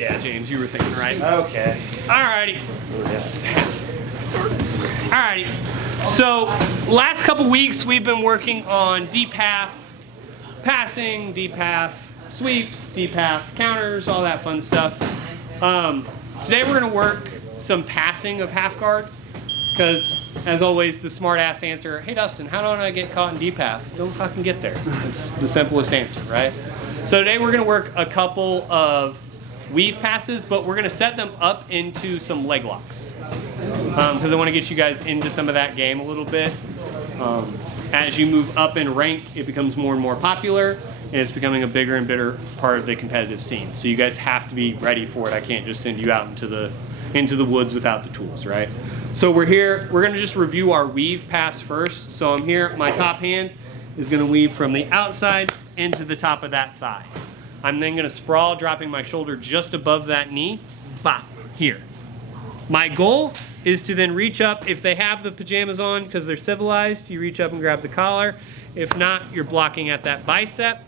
Yeah, James, you were thinking right. Okay. Alrighty. Alrighty. So, last couple weeks we've been working on deep half passing, deep half sweeps, deep half counters, all that fun stuff. Today we're going to work some passing of half guard because, as always, the smart ass answer, hey Dustin, how don't I get caught in deep half? Don't fucking get there. It's the simplest answer, right? So today we're going to work a couple of weave passes, but we're going to set them up into some leg locks because I want to get you guys into some of that game a little bit. As you move up in rank, it becomes more and more popular, and it's becoming a bigger and bigger part of the competitive scene. So you guys have to be ready for it. I can't just send you out into the woods without the tools, right? So we're here. We're going to just review our weave pass first. So I'm here. My top hand is going to weave from the outside into the top of that thigh. I'm then going to sprawl, dropping my shoulder just above that knee. Bop, here. My goal is to then reach up. If they have the pajamas on because they're civilized, you reach up and grab the collar. If not, you're blocking at that bicep.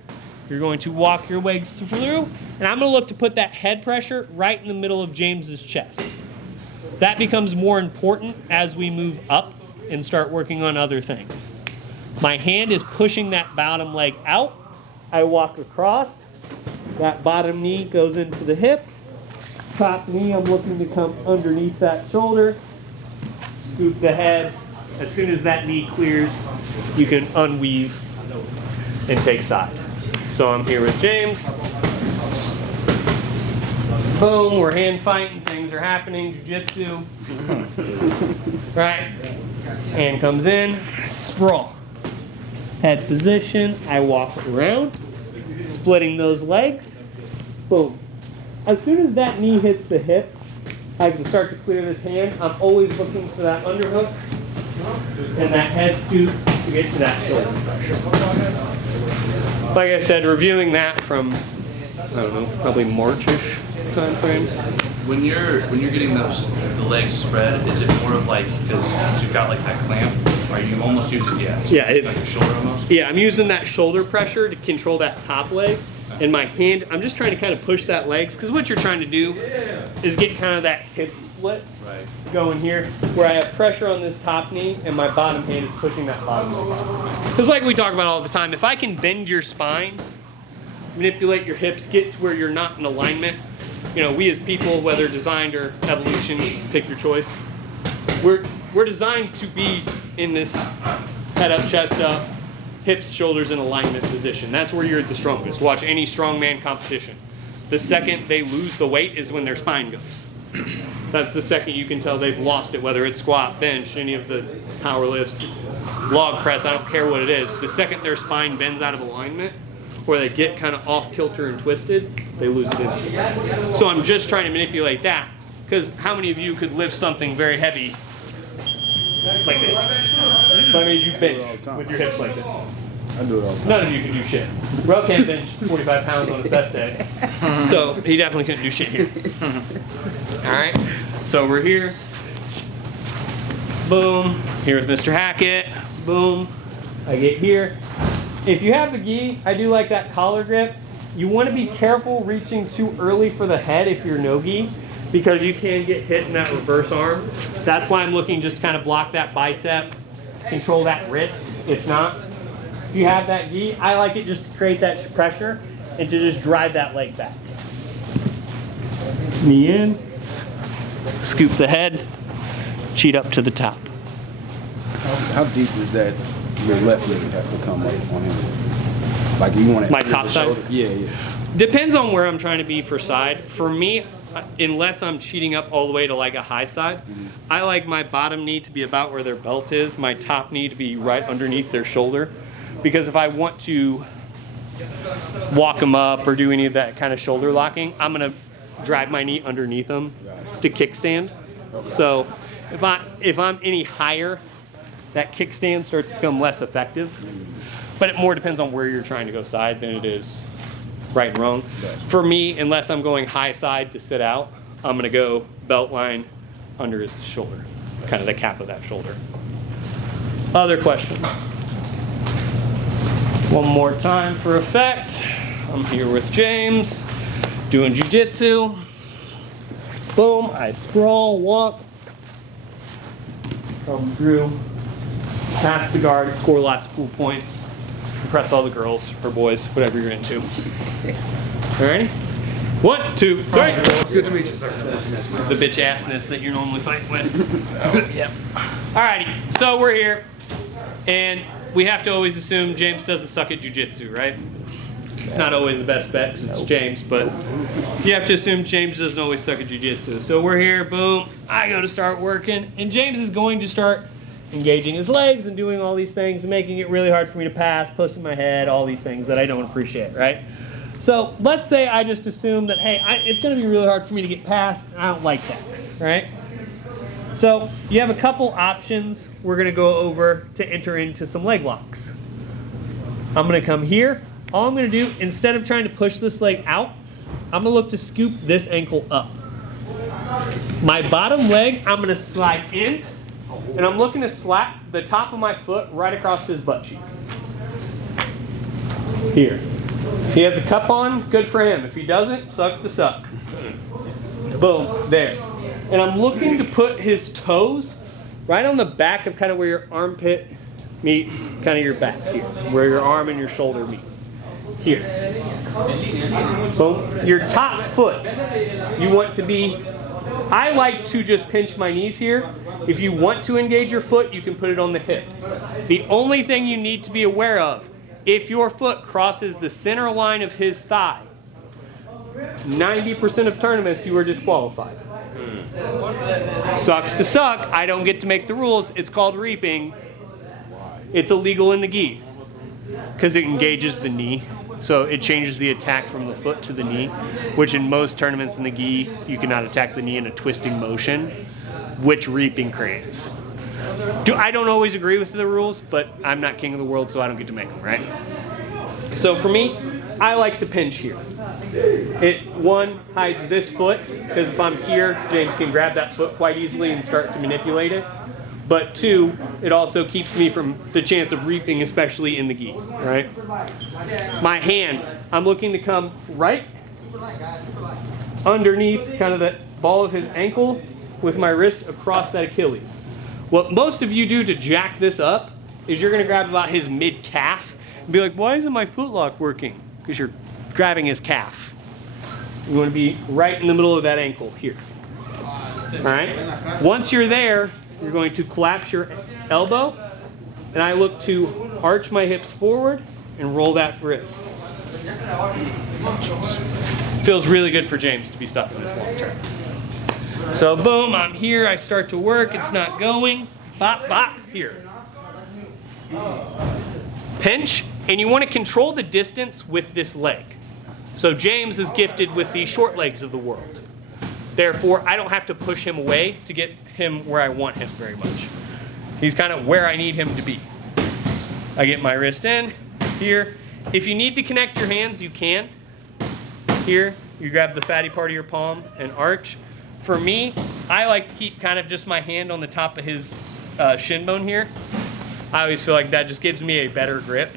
You're going to walk your legs through, and I'm going to look to put that head pressure right in the middle of James's chest. That becomes more important as we move up and start working on other things. My hand is pushing that bottom leg out. I walk across. That bottom knee goes into the hip. Top knee, I'm looking to come underneath that shoulder. Scoop the head. As soon as that knee clears, you can unweave and take side. So I'm here with James. Boom, we're hand fighting, things are happening, jiu-jitsu. Right, hand comes in, sprawl. Head position, I walk around, splitting those legs, boom. As soon as that knee hits the hip, I can start to clear this hand. I'm always looking for that underhook and that head scoop to get to that shoulder pressure. Like I said, reviewing that from, I don't know, probably March-ish time frame. When you're getting the legs spread, is it more of like, because since you've got like that clamp, are you almost using it's like a shoulder almost? Yeah, I'm using that shoulder pressure to control that top leg. And my hand, I'm just trying to kind of push that legs, because what you're trying to do is get kind of that hip split going here, where I have pressure on this top knee and my bottom hand is pushing that bottom leg out. Because like we talk about all the time, if I can bend your spine, manipulate your hips, get to where you're not in alignment, you know, we as people, whether designed or evolution, pick your choice, we're designed to be in this head up, chest up, hips, shoulders in alignment position. That's where you're the strongest. Watch any strongman competition. The second they lose the weight is when their spine goes. That's the second you can tell they've lost it, whether it's squat, bench, any of the power lifts, log press, I don't care what it is. The second their spine bends out of alignment, or they get kind of off kilter and twisted, they lose it instantly. So I'm just trying to manipulate that, because how many of you could lift something very heavy like this? If I made you bench with your hips like this. I do it all the time. None of you can do shit. Rel can't bench 45 pounds on his best day. So he definitely couldn't do shit here. Alright, so we're here. Boom. Here with Mr. Hackett. Boom. I get here. If you have the gi, I do like that collar grip. You want to be careful reaching too early for the head if you're no gi, because you can get hit in that reverse arm. That's why I'm looking just to kind of block that bicep, control that wrist. If not, if you have that gi, I like it just to create that pressure and to just drive that leg back. Knee in, scoop the head, cheat up to the top. How deep is that your left leg have to come up on him? Like you want it? My top side? Shoulder? Yeah. Depends on where I'm trying to be for side. For me, unless I'm cheating up all the way to like a high side, I like my bottom knee to be about where their belt is, my top knee to be right underneath their shoulder. Because if I want to walk them up or do any of that kind of shoulder locking, I'm going to drive my knee underneath them to kickstand. So if I'm any higher, that kickstand starts to become less effective. But it more depends on where you're trying to go side than it is right and wrong. For me, unless I'm going high side to sit out, I'm going to go belt line under his shoulder, kind of the cap of that shoulder. Other questions? One more time for effect. I'm here with James, doing jiu-jitsu. Boom, I sprawl, walk, come through, pass the guard, score lots of cool points, impress all the girls or boys, whatever you're into. Alrighty? 1, 2, 3. Good to meet you, sir. The bitch assness that you're normally fighting with. Yep. Alrighty, so we're here, and we have to always assume James doesn't suck at jujitsu, right? It's not always the best bet 'cause it's James, but you have to assume James doesn't always suck at jujitsu. So we're here, boom, I go to start working, and James is going to start engaging his legs and doing all these things and making it really hard for me to pass, pushing my head, all these things that I don't appreciate, right? So let's say I just assume that, hey, it's going to be really hard for me to get past, and I don't like that, right? So you have a couple options we're going to go over to enter into some leg locks. I'm going to come here. All I'm going to do, instead of trying to push this leg out, I'm going to look to scoop this ankle up. My bottom leg, I'm going to slide in, and I'm looking to slap the top of my foot right across his butt cheek. Here. If he has a cup on, good for him. If he doesn't, sucks to suck. Boom, there. And I'm looking to put his toes right on the back of kind of where your armpit meets kind of your back here, where your arm and your shoulder meet. Here. Boom. Your top foot, you want to be, I like to just pinch my knees here. If you want to engage your foot, you can put it on the hip. The only thing you need to be aware of, if your foot crosses the center line of his thigh, 90% of tournaments you are disqualified. Sucks to suck. I don't get to make the rules. It's called reaping. It's illegal in the gi because it engages the knee. So it changes the attack from the foot to the knee, which in most tournaments in the gi, you cannot attack the knee in a twisting motion, which reaping creates. I don't always agree with the rules, but I'm not king of the world, so I don't get to make them, right? So for me, I like to pinch here. It, one, hides this foot, because if I'm here, James can grab that foot quite easily and start to manipulate it. But two, it also keeps me from the chance of reaping, especially in the gi, right? My hand, I'm looking to come right underneath kind of the ball of his ankle with my wrist across that Achilles. What most of you do to jack this up is you're going to grab about his mid-calf and be like, why isn't my foot lock working? Because you're grabbing his calf. You want to be right in the middle of that ankle here. All right? Once you're there, you're going to collapse your elbow, and I look to arch my hips forward and roll that wrist. Feels really good for James to be stuck in this long term. So boom, I'm here, I start to work, it's not going. Bop, bop, here. Pinch, and you want to control the distance with this leg. So James is gifted with the short legs of the world. Therefore, I don't have to push him away to get him where I want him very much. He's kind of where I need him to be. I get my wrist in, here. If you need to connect your hands, you can. Here, you grab the fatty part of your palm and arch. For me, I like to keep kind of just my hand on the top of his shin bone here. I always feel like that just gives me a better grip.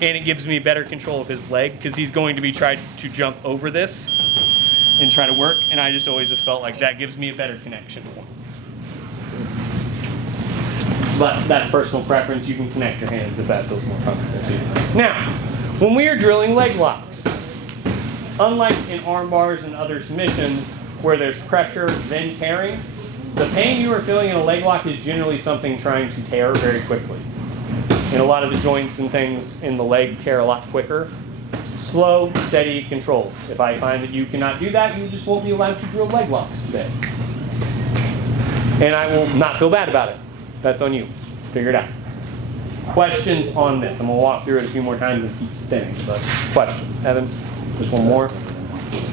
And it gives me better control of his leg because he's going to be trying to jump over this and try to work, and I just always have felt like that gives me a better connection point. But that's personal preference. You can connect your hands if that feels more comfortable to you. Now, when we are drilling leg locks, unlike in arm bars and other submissions where there's pressure then tearing, the pain you are feeling in a leg lock is generally something trying to tear very quickly. And a lot of the joints and things in the leg tear a lot quicker. Slow, steady, controlled. If I find that you cannot do that, you just won't be allowed to drill leg locks today. And I will not feel bad about it. That's on you. Figure it out. Questions on this? I'm going to walk through it a few more times and keep spinning, but questions. Evan, just one more.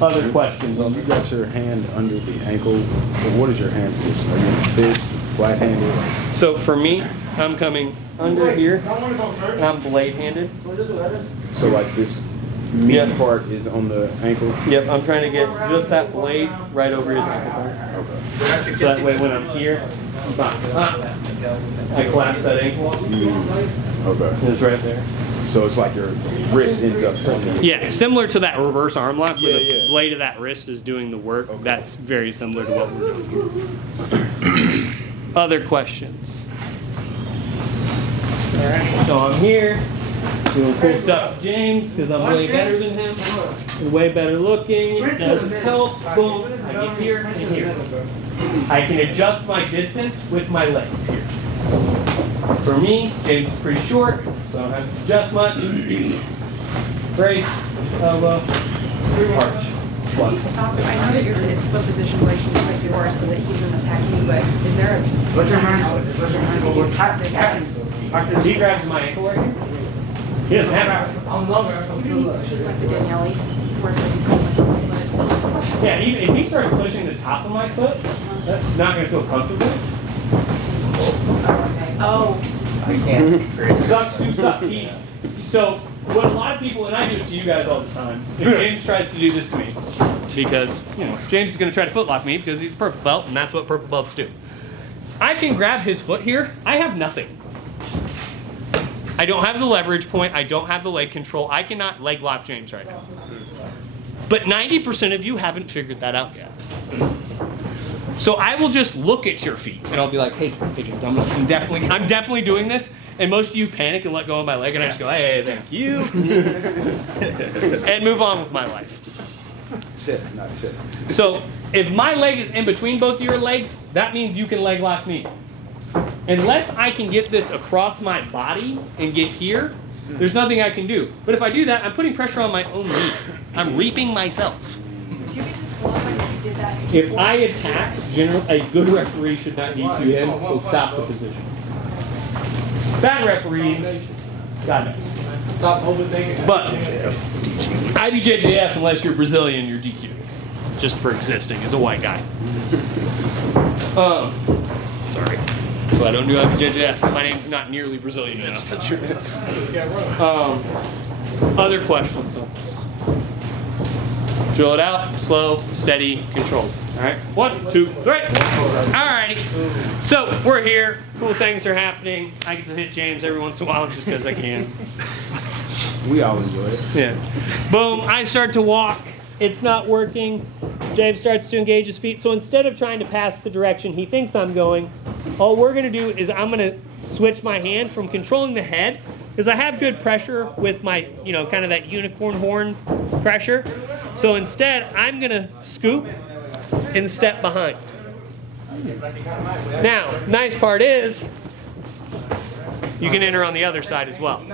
Other questions on You this? got your hand under the ankle. So what is your hand position? Are you in fist, flat-handed? So for me, I'm coming under here, and I'm blade-handed. So like this meat Yeah. part is on the ankle? Yep, I'm trying to get just that blade right over his ankle point. Okay. So that way when I'm here, I collapse that ankle. Okay. It's right there. So it's like your wrist ends up on the. Yeah, similar to that reverse arm lock where Yeah, the yeah. blade of that wrist is doing the work. That's very similar to what we're doing here. Other questions? All right, so I'm here doing cool stuff with James because I'm way better than him. And way better looking. It doesn't help. Boom. I get here and here. I can adjust my distance with my legs here. For me, James is pretty short, so I don't have to adjust much. Brace, elbow, arch. Can you stop? I know that yours, it's foot position relations with yours so that he doesn't attack you, but is there a? Let your hand go. Let your hand go. He grabs my ankle right here. He doesn't have it. Just like the Daniele, where it's like you pull the top of it. Yeah, even if he starts pushing the top of my foot, that's not going to feel comfortable. Oh, Sucks to suck. So what a lot of people, and I do it to you guys all the time, if James tries to do this to me, because, you know, James is going to try to footlock me because he's a purple belt, and that's what purple belts do. I can grab his foot here. I have nothing. I don't have the leverage point. I don't have the leg control. I cannot leg lock James right now. But 90% of you haven't figured that out yet. So I will just look at your feet and I'll be like, hey, James, I'm definitely doing this. And most of you panic and let go of my leg and I just go, hey, thank you. And move on with my life. Chest, not chest. So if my leg is in between both of your legs, that means you can leg lock me. Unless I can get this across my body and get here, there's nothing I can do. But if I do that, I'm putting pressure on my own knee. I'm reaping myself. did you get disqualified if you did that? If I attack, a good referee should not DQ him. He'll stop the position. Bad referee, God knows. Stop overthinking. But IBJJF, unless you're Brazilian, you're DQ. Just for existing as a white guy. Sorry. So I don't do IBJJF. My name's not nearly Brazilian enough. That's the truth. Other questions on this? Drill it out, slow, steady, controlled. All right, 1, 2, 3. All righty. So we're here. Cool things are happening. I get to hit James every once in a while just because I can. We all enjoy it. Yeah. Boom. I start to walk. It's not working. James starts to engage his feet. So instead of trying to pass the direction he thinks I'm going, all we're going to do is I'm going to switch my hand from controlling the head, because I have good pressure with my, kind of that unicorn horn pressure. So instead, I'm going to scoop and step behind. Now, nice part is, you can enter on the other side as well.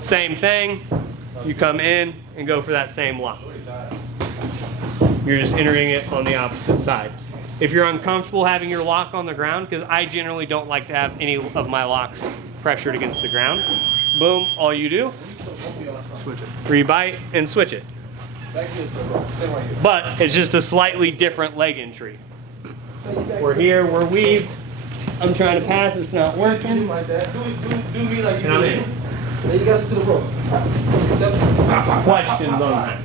Same thing. You come in and go for that same lock. You're just entering it on the opposite side. If you're uncomfortable having your lock on the ground, because I generally don't like to have any of my locks pressured against the ground, boom, all you do, rebite and switch it. But it's just a slightly different leg entry. We're here, we're weaved. I'm trying to pass, it's not working. Like that. Do me like you And I'm do. in. Then you got to the rope. Questions on that?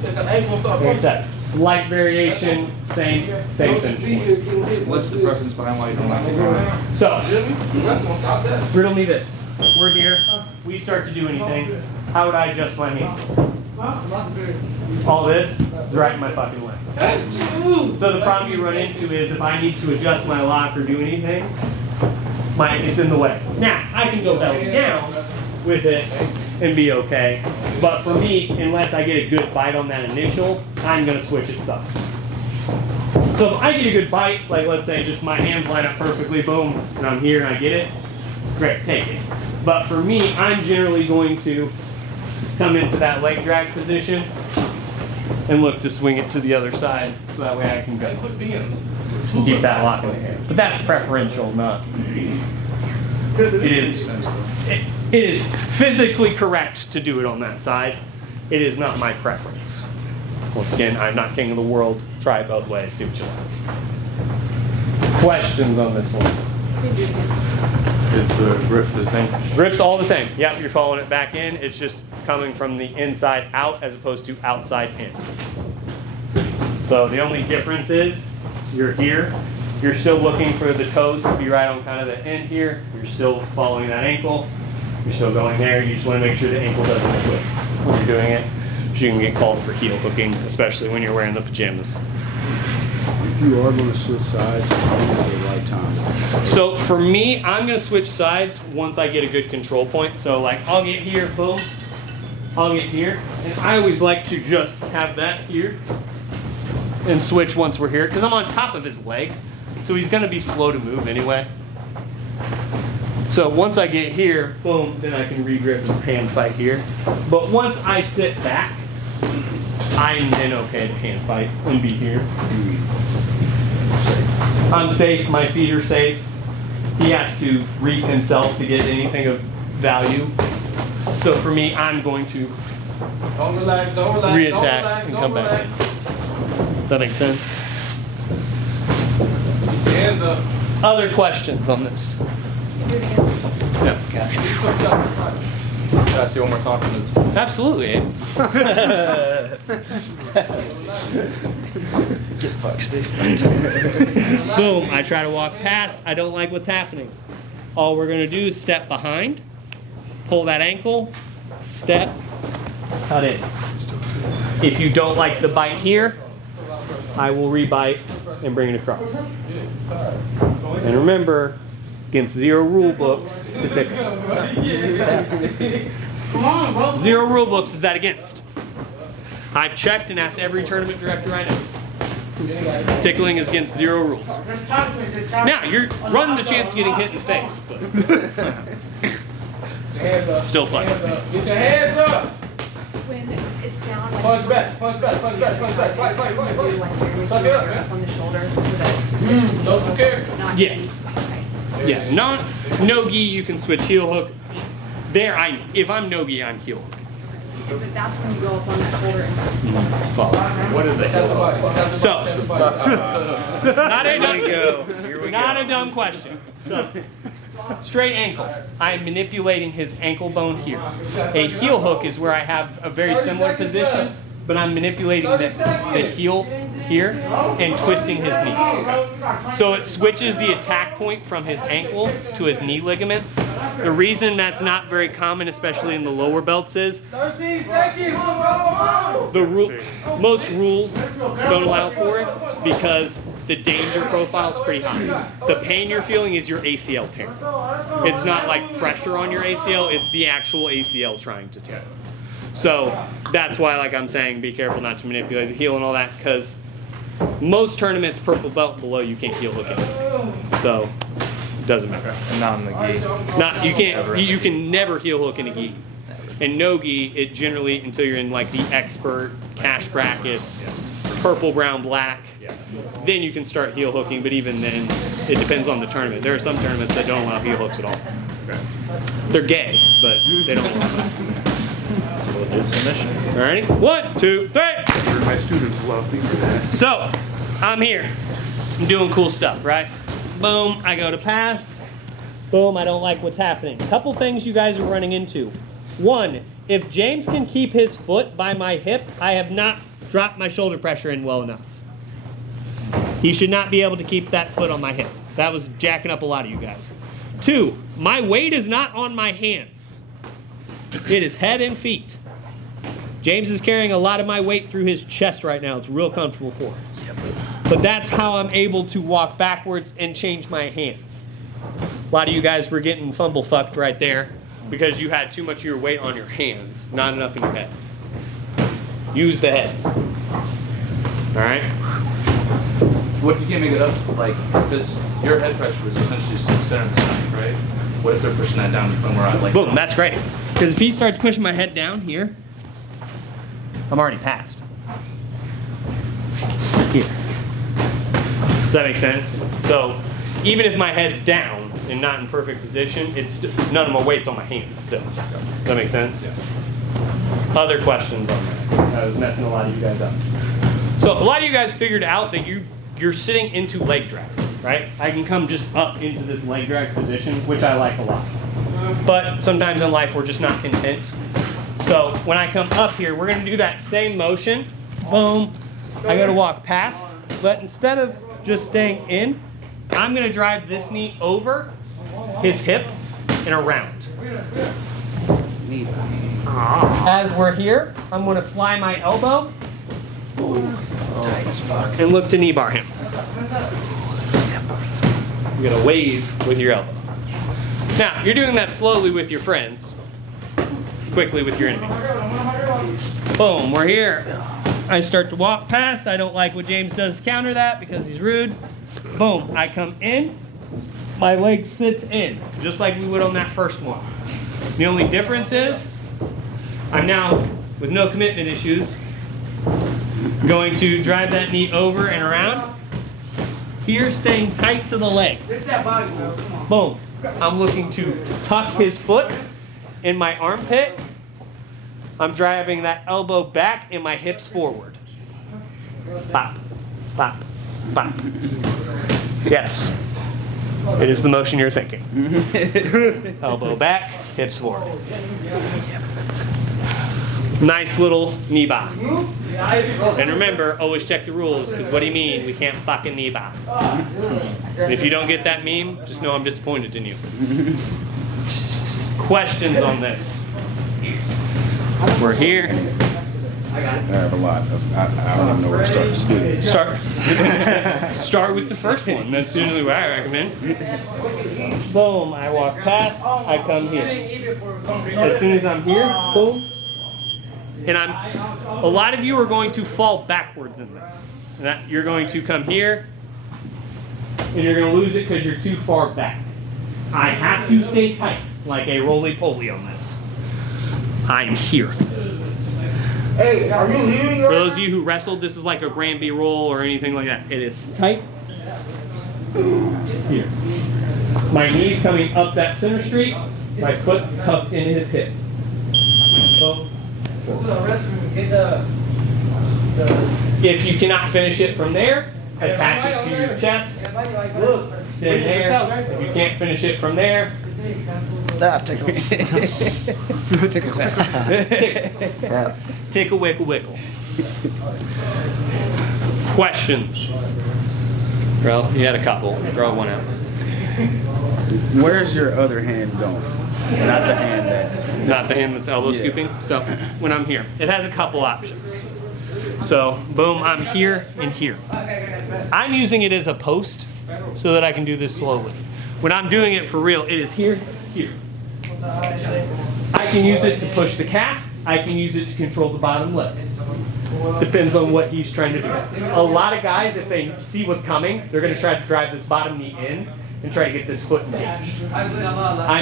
It's an ankle stop. Like I said, slight variation, same finish. What's the preference behind why you don't like the ground? So, You're not gonna stop that. riddle me this. We're here, we start to do anything. How would I adjust my hands? All this is right in my fucking way. So the problem you run into is if I need to adjust my lock or do anything, it's in the way. Now, I can go belly down with it and be okay. But for me, unless I get a good bite on that initial, I'm gonna switch it some. So if I get a good bite, like let's say just my hands line up perfectly, boom, and I'm here and I get it, great, take it. But for me, I'm generally going to come into that leg drag position and look to swing it to the other side so that way I can go. And keep that lock in the hand. But that's preferential, not. It is physically correct to do it on that side. It is not my preference. Once again, I'm not king of the world. Try it both ways, see what you like. Questions on this one? Is the grip the same? Grip's all the same. Yep, you're following it back in. It's just coming from the inside out as opposed to outside in. So the only difference is you're here. You're still looking for the toes to be right on kind of the end here. You're still following that ankle. You're still going there. You just want to make sure the ankle doesn't twist when you're doing it. So you can get called for heel hooking, especially when you're wearing the pajamas. If you are going to switch sides, when is the right time? So for me, I'm going to switch sides once I get a good control point. So like I'll get here, boom. I'll get here. And I always like to just have that here and switch once we're here because I'm on top of his leg. So he's going to be slow to move anyway. So once I get here, boom, then I can re-grip and hand fight here. But once I sit back, I'm then okay to hand fight and be here. I'm safe, my feet are safe. He has to reap himself to get anything of value. So for me, I'm going to Don't relax, don't relax. re-attack don't relax, and don't come back relax. in. That makes sense? Hands up. Other questions on this? Do it again. Yeah. Can I see one more time from the Absolutely, Abe. Get fucked, Steve. Boom, I try to walk past. I don't like what's happening. All we're going to do is step behind, pull that ankle, step, cut in. If you don't like the bite here, I will re-bite and bring it across. And remember, against zero rule books, to take zero rule books is that against. I've checked and asked every tournament director I know. Tickling is against zero rules. Now, you're running the chance of getting hit in the face, but Hands up. still fun. Hands up. Get your hands up. When it's down, like. Punch back, punch back, punch back, punch back. Fight, fight, fight, Do fight. like Jeremy's Suck it up, finger man. on the shoulder with a to switch to heel Don't hook, care. not Yes. Okay. Yeah, no gi, you can switch heel hook. There, if I'm no gi, I'm heel hook. But that's when you go up on that shoulder and. What is the heel hook? So, not a dumb question. So, straight ankle. I'm manipulating his ankle bone here. A heel hook is where I have a very similar position, but I'm manipulating the heel here and twisting his knee. So it switches the attack point from his ankle to his knee ligaments. The reason that's not very common, especially in the lower belts, is 13 seconds. most rules don't allow for it because the danger profile is pretty high. The pain you're feeling is your ACL tear. It's not like pressure on your ACL, it's the actual ACL trying to tear. So that's why, like I'm saying, be careful not to manipulate the heel and all that, because most tournaments, purple belt and below, you can't heel hook it. So it doesn't matter. Not in the gi. Not you can't. You can never heel hook in a gi. And no gi, it generally until you're in like the expert cash brackets, purple, brown, black. Then you can start heel hooking. But even then, it depends on the tournament. There are some tournaments that don't allow heel hooks at all. They're gay, but they don't allow that. It's a legit submission. Alrighty, 1, 2, 3. My students love me for that. So, I'm here. I'm doing cool stuff, right? Boom, I go to pass. Boom, I don't like what's happening. Couple things you guys are running into. One, if James can keep his foot by my hip, I have not dropped my shoulder pressure in well enough. He should not be able to keep that foot on my hip. That was jacking up a lot of you guys. 2, my weight is not on my hands. It is head and feet. James is carrying a lot of my weight through his chest right now. It's real comfortable for him. But that's how I'm able to walk backwards and change my hands. A lot of you guys were getting fumble fucked right there because you had too much of your weight on your hands, not enough in your head. Use the head. All right? What if you can't make it up? Like, because your head pressure was essentially center of the stomach, right? What if they're pushing that down from where I like? Boom, that's great. Because if he starts pushing my head down here, I'm already past. Here. Does that make sense? So even if my head's down and not in perfect position, it's none of my weight's on my hands still. Does that make sense? Yeah. Other questions on that? I was messing a lot of you guys up. So a lot of you guys figured out that you're sitting into leg drag, right? I can come just up into this leg drag position, which I like a lot. But sometimes in life we're just not content. So when I come up here, we're going to do that same motion. Boom. I got to walk past. But instead of just staying in, I'm going to drive this knee over his hip and around. As we're here, I'm going to fly my elbow Tight as fuck. and look to knee bar him. You're going to wave with your elbow. Now, you're doing that slowly with your friends, quickly with your enemies. Boom, we're here. I start to walk past. I don't like what James does to counter that because he's rude. Boom, I come in. My leg sits in, just like we would on that first one. The only difference is I'm now, with no commitment issues, going to drive that knee over and around. Here, staying tight to the leg. Boom. I'm looking to tuck his foot in my armpit. I'm driving that elbow back and my hips forward. Bop, bop, bop. Yes. It is the motion you're thinking. Elbow back, hips forward. Nice little knee bop. And remember, always check the rules, because what do you mean we can't fucking knee bop? And if you don't get that meme, just know I'm disappointed in you. Questions on this? We're here. I have a lot of, I don't even know where to start. Start with the first one. That's usually what I recommend. Boom, I walk past, I come here. As soon as I'm here, boom. And a lot of you are going to fall backwards in this. You're going to come here, and you're going to lose it because you're too far back. I have to stay tight, like a roly-poly on this. I'm here. Hey, are you leaving? For those of you who wrestled, this is like a Granby roll or anything like that. It is tight. Here. My knee's coming up that center street. My foot's tucked in his hip. Boom. If you cannot finish it from there, attach it to your chest. Stay there. If you can't finish it from there, Tickle. tickle, wickle, wickle. Questions? Well, you had a couple. Throw one out. Where's your other hand going? Not the hand that's... Not the hand that's elbow Yeah. scooping. So when I'm here, it has a couple options. So boom, I'm here and here. I'm using it as a post so that I can do this slowly. When I'm doing it for real, it is here, here. I can use it to push the calf. I can use it to control the bottom leg. Depends on what he's trying to do. A lot of guys, if they see what's coming, they're going to try to drive this bottom knee in and try to get this foot engaged. I'm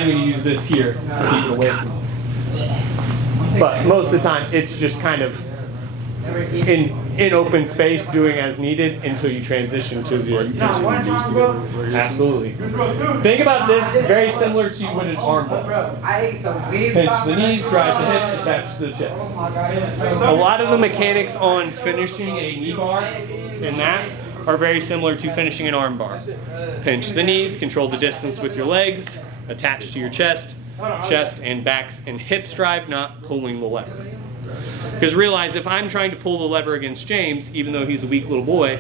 going to use this here to keep it away from him. But most of the time, it's just kind of in open space, doing as needed until you transition to the... Absolutely. Think about this very similar to you would an arm bar. Pinch the knees, drive the hips, attach to the chest. A lot of the mechanics on finishing a knee bar and that are very similar to finishing an arm bar. Pinch the knees, control the distance with your legs, attach to your chest and backs and hips drive, not pulling the lever. Because realize if I'm trying to pull the lever against James, even though he's a weak little boy,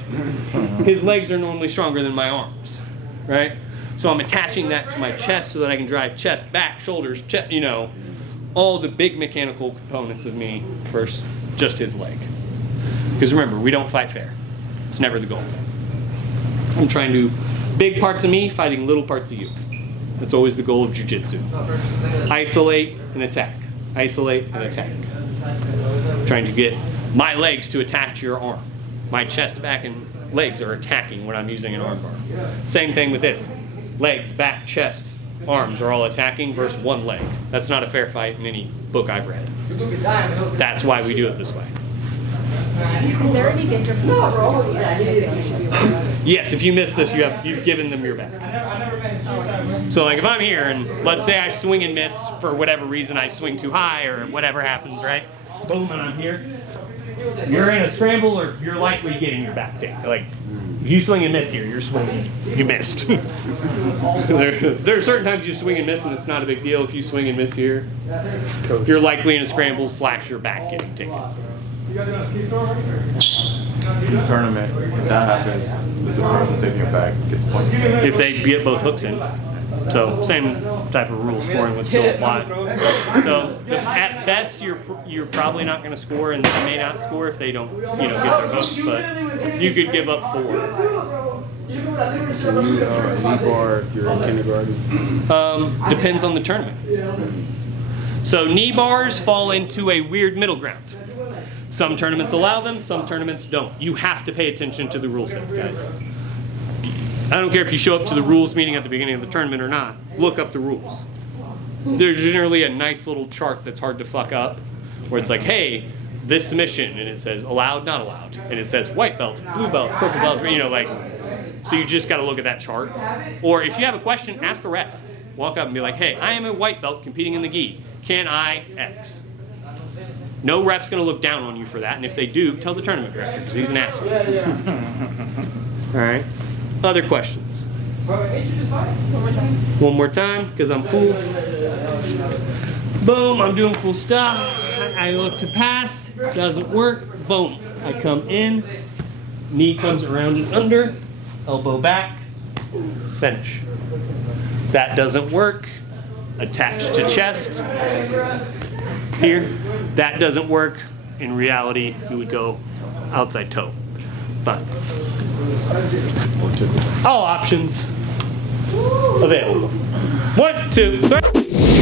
his legs are normally stronger than my arms, right? So I'm attaching that to my chest so that I can drive chest, back, shoulders, chest, you know, all the big mechanical components of me versus just his leg. Because remember, we don't fight fair. It's never the goal. I'm trying to big parts of me fighting little parts of you. That's always the goal of jiu-jitsu. Isolate and attack. Isolate and attack. Trying to get my legs to attach your arm. My chest, back, and legs are attacking when I'm using an arm bar. Same thing with this. Legs, back, chest, arms are all attacking versus one leg. That's not a fair fight in any book I've read. That's why we do it this way. Is there any danger from the person doing it that you should be aware of? Yes, if you miss this, you've given them your back. So like if I'm here and let's say I swing and miss for whatever reason, I swing too high or whatever happens, right? Boom, and I'm here. You're in a scramble or you're likely getting your back taken. Like if you swing and miss here, you're swinging, you missed. there are certain times you swing and miss and it's not a big deal. If you swing and miss here, you're likely in a scramble / your back getting taken. In the tournament, if that happens, does the person taking it back gets points? If they get both hooks in. So same type of rule scoring would still apply. So at best, you're probably not going to score, and they may not score if they don't, get their votes. But you could give up 4. Can you knee bar if you're in kindergarten? Depends on the tournament. So knee bars fall into a weird middle ground. Some tournaments allow them, some tournaments don't. You have to pay attention to the rule sets, guys. I don't care if you show up to the rules meeting at the beginning of the tournament or not. Look up the rules. There's generally a nice little chart that's hard to fuck up, where it's like, hey, this submission, and it says allowed, not allowed, and it says white belt, blue belt, purple belt, so you just got to look at that chart. Or if you have a question, ask a ref. Walk up and be like, hey, I am a white belt competing in the gi. Can I X? No ref's going to look down on you for that, and if they do, tell the tournament director, because he's an asshole. All right. Other questions? One more time, because I'm cool. Boom, I'm doing cool stuff. I look to pass, doesn't work. Boom, I come in, knee comes around and under, elbow back, finish. That doesn't work. Attached to chest. Here, that doesn't work. In reality, you would go outside toe. But all options available. 1, 2, 3.